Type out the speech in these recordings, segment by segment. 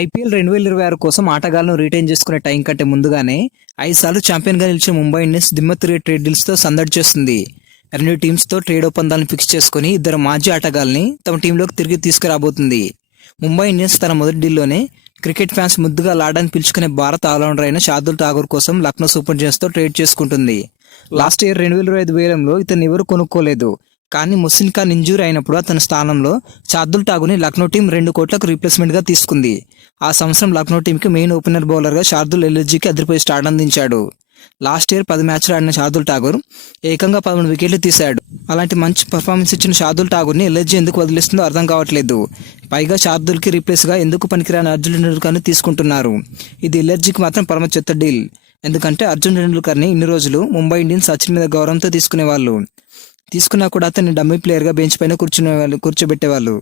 IPL 2026 కోసం ఆటగాళ్లను retain చేసుకునే టైం కంటే ముందుగానే 5 సార్లు ఛాంపియన్గా నిలిచిన ముంబై ఇండియన్స్ దిమ్మ తిరిగే ట్రేడ్ డీల్స్తో సందడి చేస్తుంది. రెండు టీమ్స్తో ట్రేడ్ ఒప్పందాలను ఫిక్స్ చేసుకుని ఇద్దరు మాజీ ఆటగాళ్లని తమ టీంలోకి తిరిగి తీసుకురాబోతుంది. ముంబై ఇండియన్స్ తన మొదటి డీల్లోనే క్రికెట్ ఫ్యాన్స్ ముద్దుగా లాడాన్ని పిలుచుకునే భారత ఆల్రౌండర్ అయిన శార్దుల్ ఠాకూర్ కోసం లక్నో సూపర్ జైంట్స్తో ట్రేడ్ చేసుకుంటుంది. లాస్ట్ ఇయర్ 2025 వేలంలో ఇతన్ని ఎవరు కొనుక్కోలేదు. కానీ ముసిన్ ఖాన్ ఇంజూరీ అయినప్పుడు అతని స్థానంలో శార్దుల్ ఠాకూర్ని లక్నో టీం 2 కోట్లకు రీప్లేస్మెంట్గా తీసుకుంది. ఆ సంవత్సరం లక్నో టీంకి మెయిన్ ఓపెనర్ బౌలర్గా శార్దుల్ ఎల్ఎస్జీకి అదిరిపోయి స్టార్ట్ అందించాడు. లాస్ట్ ఇయర్ 10 మ్యాచ్లు ఆడిన శార్దుల్ ఠాకూర్ ఏకంగా 11 వికెట్లు తీశాడు. అలాంటి మంచి పర్ఫార్మెన్స్ ఇచ్చిన శార్దుల్ ఠాకూర్ని ఎల్ఎస్జీ ఎందుకు వదిలేస్తుందో అర్థం కావట్లేదు. పైగా శార్దుల్కి రీప్లేస్గా ఎందుకు పనికిరాని అర్జున్ టెండూల్కర్ని తీసుకుంటున్నారు. ఇది ఎల్ఎస్జీకి మాత్రం పరమ చెత్త డీల్. ఎందుకంటే అర్జున్ టెండూల్కర్ని ఇన్ని రోజులు ముంబై ఇండియన్స్ సచిన్ మీద గౌరవంతో తీసుకునేవాళ్ళు. తీసుకున్నా కూడా అతన్ని డమ్మీ ప్లేయర్గా బెంచ్ పైన కూర్చోబెట్టేవాళ్ళు.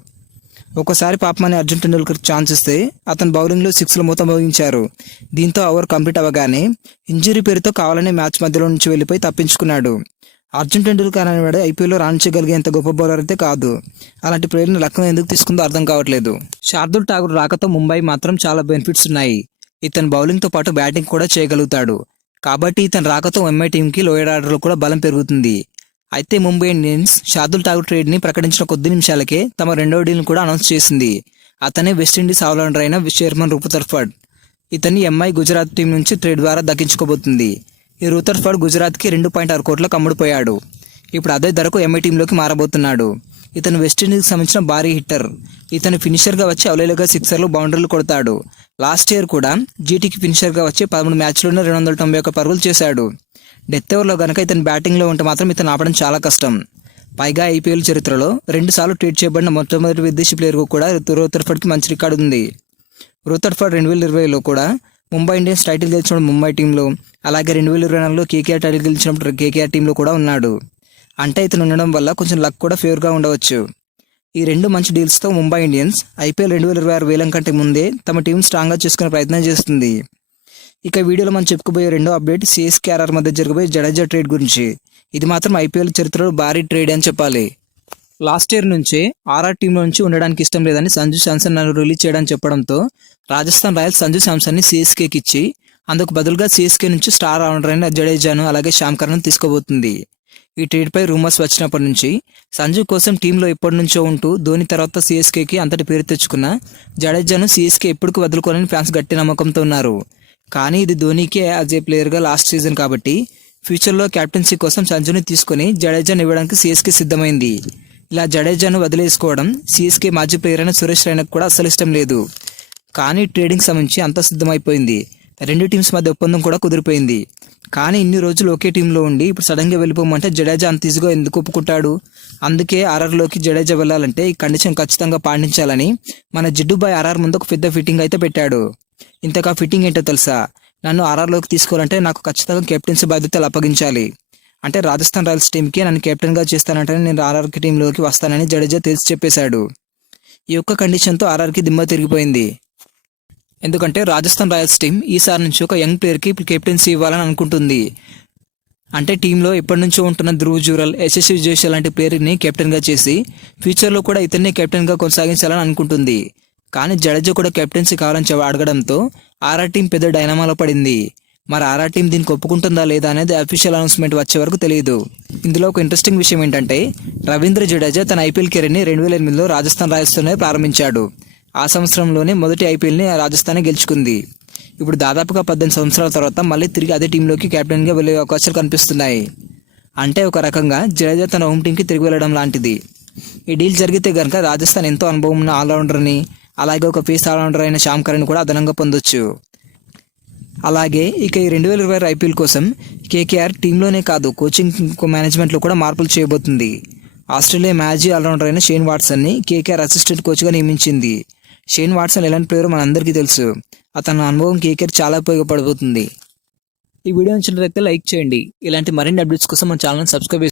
ఒకసారి పాపమని అర్జున్ టెండూల్కర్ ఛాన్స్ ఇస్తే అతను బౌలింగ్లో 6ల మూత మోగించారు. దీంతో ఓవర్ కంప్లీట్ అవ్వగానే ఇంజరీ పేరుతో కావాలనే మ్యాచ్ మధ్యలో నుంచి వెళ్ళిపోయి తప్పించుకున్నాడు. అర్జున్ టెండూల్కర్ అనేవాడు ఐపీఎల్లో రాణించగలిగేంత గొప్ప బౌలర్ అయితే కాదు. అలాంటి ప్లేయర్ని లక్నో ఎందుకు తీసుకుందో అర్థం కావట్లేదు. శార్దుల్ ఠాకూర్ రాకతో ముంబై మాత్రం చాలా బెనిఫిట్స్ ఉన్నాయి. ఇతను బౌలింగ్తో పాటు బ్యాటింగ్ కూడా చేయగలుగుతాడు. కాబట్టి ఇతను రాకతో ఎంఐ టీంకి లోయర్ ఆర్డర్లో కూడా బలం పెరుగుతుంది. అయితే ముంబై ఇండియన్స్ శార్దుల్ ఠాకూర్ ట్రేడ్ని ప్రకటించిన కొద్ది నిమిషాలకే తమ రెండవ డీల్ని కూడా అనౌన్స్ చేసింది. అతనే వెస్టిండీస్ ఆల్రౌండర్ అయిన షెర్మన్ రూథర్ఫర్డ్. ఇతన్ని ఎంఐ గుజరాత్ టీం నుంచి ట్రేడ్ ద్వారా దక్కించుకోబోతుంది. ఈ రూథర్ఫర్డ్ గుజరాత్కి 2.6 కోట్లకు అమ్ముడుపోయాడు. ఇప్పుడు అదే ధరకు ఎంఐ టీంలోకి మారబోతున్నాడు. ఇతను వెస్టిండీస్కి సంబంధించిన భారీ హిట్టర్. ఇతను ఫినిషర్గా వచ్చి అవలేలుగా సిక్సర్లు బౌండరీలు కొడతాడు. లాస్ట్ ఇయర్ కూడా జీటీకి ఫినిషర్గా వచ్చి 13 మ్యాచ్లోనే 291 పరుగులు చేశాడు. డెత్ ఓవర్లో కనుక ఇతను బ్యాటింగ్లో ఉంటే మాత్రం ఇతను ఆపడం చాలా కష్టం. పైగా ఐపీఎల్ చరిత్రలో 2 సార్లు ట్రేడ్ చేయబడిన మొట్టమొదటి విదేశీ ప్లేయర్కు కూడా రూథర్ఫర్డ్కి మంచి రికార్డు ఉంది. రూథర్ఫర్డ్ 2020లో కూడా ముంబై ఇండియన్స్ టైటిల్ గెలిచినప్పుడు ముంబై టీంలో, అలాగే 2024లో కేకేఆర్ టైటిల్ గెలిచినప్పుడు కేకేఆర్ టీంలో కూడా ఉన్నాడు. అంటే ఇతను ఉండడం వల్ల కొంచెం లక్ కూడా ఫేవర్గా ఉండవచ్చు. ఈ 2 మంచి డీల్స్తో ముంబై ఇండియన్స్ ఐపీఎల్ 2026 వేలం కంటే ముందే తమ టీం స్ట్రాంగ్గా చేసుకునే ప్రయత్నం చేస్తుంది. ఇక వీడియోలో మనం చెప్పుకోబోయే రెండో అప్డేట్ సిఎస్కే ఆర్ఆర్ మధ్య జరగబోయే జడేజా ట్రేడ్ గురించి. ఇది మాత్రం ఐపీఎల్ చరిత్రలో భారీ ట్రేడ్ అని చెప్పాలి. లాస్ట్ ఇయర్ నుంచే ఆర్ఆర్ టీంలో నుంచి ఉండడానికి ఇష్టం లేదని సంజు శాంసన్ నన్ను రిలీజ్ చేయడానికి చెప్పడంతో రాజస్థాన్ రాయల్స్ సంజు శాంసన్ని సిఎస్కేకి ఇచ్చి అందుకు బదులుగా సిఎస్కే నుంచి స్టార్ ఆల్రౌండర్ అయిన జడేజాను అలాగే శ్యామ్ కర్ణను తీసుకోబోతుంది. ఈ ట్రేడ్పై రూమర్స్ వచ్చినప్పటి నుంచి సంజు కోసం టీంలో ఎప్పటి నుంచో ఉంటూ ధోని తర్వాత సిఎస్కేకి అంతటి పేరు తెచ్చుకున్న జడేజాను సిఎస్కే ఎప్పటికీ వదులుకోవాలని ఫ్యాన్స్ గట్టి నమ్మకంతో ఉన్నారు. కానీ ఇది ధోనీకే యాజ్ ఏ ప్లేయర్గా లాస్ట్ సీజన్ కాబట్టి ఫ్యూచర్లో కెప్టెన్సీ కోసం సంజుని తీసుకుని జడేజాను ఇవ్వడానికి సిఎస్కే సిద్ధమైంది. ఇలా జడేజాను వదిలేసుకోవడం సిఎస్కే మాజీ ప్లేయర్ అయిన సురేష్ రైనాకు కూడా అస్సలు ఇష్టం లేదు. కానీ ట్రేడింగ్ సంబంధించి అంతా సిద్ధమైపోయింది. 2 టీమ్స్ మధ్య ఒప్పందం కూడా కుదిరిపోయింది. కానీ ఇన్ని రోజులు ఒకే టీంలో ఉండి ఇప్పుడు సడన్గా వెళ్ళిపోమంటే జడేజా అంత ఈజీగా ఎందుకు ఒప్పుకుంటాడు? అందుకే ఆర్ఆర్లోకి జడేజా వెళ్ళాలంటే ఈ కండిషన్ ఖచ్చితంగా పాటించాలని మన జిడ్డుబాయ్ ఆర్ఆర్ ముందు ఒక పెద్ద ఫిట్టింగ్ అయితే పెట్టాడు. ఇంతకా ఫిట్టింగ్ ఏంటో తెలుసా? నన్ను ఆర్ఆర్లోకి తీసుకోవాలంటే నాకు ఖచ్చితంగా కెప్టెన్సీ బాధ్యతలు అప్పగించాలి. అంటే రాజస్థాన్ రాయల్స్ టీంకి నన్ను కెప్టెన్గా చేస్తానంటే నేను ఆర్ఆర్ టీంలోకి వస్తానని జడేజా తెలిసి చెప్పేశాడు. ఈ ఒక్క కండిషన్తో ఆర్ఆర్కి దిమ్మ తిరిగిపోయింది. ఎందుకంటే రాజస్థాన్ రాయల్స్ టీం ఈసారి నుంచి ఒక యంగ్ ప్లేయర్కి కెప్టెన్సీ ఇవ్వాలని అనుకుంటుంది. అంటే టీంలో ఎప్పటి నుంచో ఉంటున్న ధ్రువ్ జురల్, యశస్వి జైస్వాల్ లాంటి ప్లేయర్ని కెప్టెన్గా చేసి ఫ్యూచర్లో కూడా ఇతన్ని కెప్టెన్గా కొనసాగించాలని అనుకుంటుంది. కానీ జడేజా కూడా కెప్టెన్సీ కావాలని అడగడంతో ఆర్ఆర్ టీం పెద్ద డైనమాలో పడింది. మరి ఆర్ఆర్ టీం దీనికి ఒప్పుకుంటుందా లేదా అనేది అఫీషియల్ అనౌన్స్మెంట్ వచ్చే వరకు తెలియదు. ఇందులో ఒక ఇంట్రెస్టింగ్ విషయం ఏంటంటే రవీంద్ర జడేజా తన ఐపీఎల్ కెరీర్ని 2008లో రాజస్థాన్ రాయల్స్తోనే ప్రారంభించాడు. ఆ సంవత్సరంలోనే మొదటి ఐపీఎల్ని రాజస్థానే గెలుచుకుంది. ఇప్పుడు దాదాపుగా 18 సంవత్సరాల తర్వాత మళ్ళీ తిరిగి అదే టీంలోకి కెప్టెన్గా వెళ్ళే అవకాశాలు కనిపిస్తున్నాయి. అంటే ఒక రకంగా జడేజా తన హోమ్ టీంకి తిరిగి వెళ్ళడం లాంటిది. ఈ డీల్ జరిగితే కనుక రాజస్థాన్ ఎంతో అనుభవం ఉన్న ఆల్రౌండర్ని, అలాగే ఒక పేస్ ఆల్రౌండర్ అయిన శ్యామ్ కర్ణ్ కూడా అదనంగా పొందొచ్చు. అలాగే ఇక ఈ 2026 ఐపీఎల్ కోసం కేకేఆర్ టీంలోనే కాదు కోచింగ్ మేనేజ్మెంట్లో కూడా మార్పులు చేయబోతుంది. ఆస్ట్రేలియా మాజీ ఆల్రౌండర్ అయిన షేన్ వాట్సన్ని కేకేఆర్ అసిస్టెంట్ కోచ్గా నియమించింది. షేన్ వాట్సన్ ఎలాంటి ప్లేయరో మనందరికీ తెలుసు. అతని అనుభవం కేకేఆర్ చాలా ఉపయోగపడబోతుంది. ఈ వీడియో నచ్చినట్లయితే లైక్ చేయండి. ఇలాంటి మరిన్ని అప్డేట్స్ కోసం మన ఛానల్ని సబ్స్క్రైబ్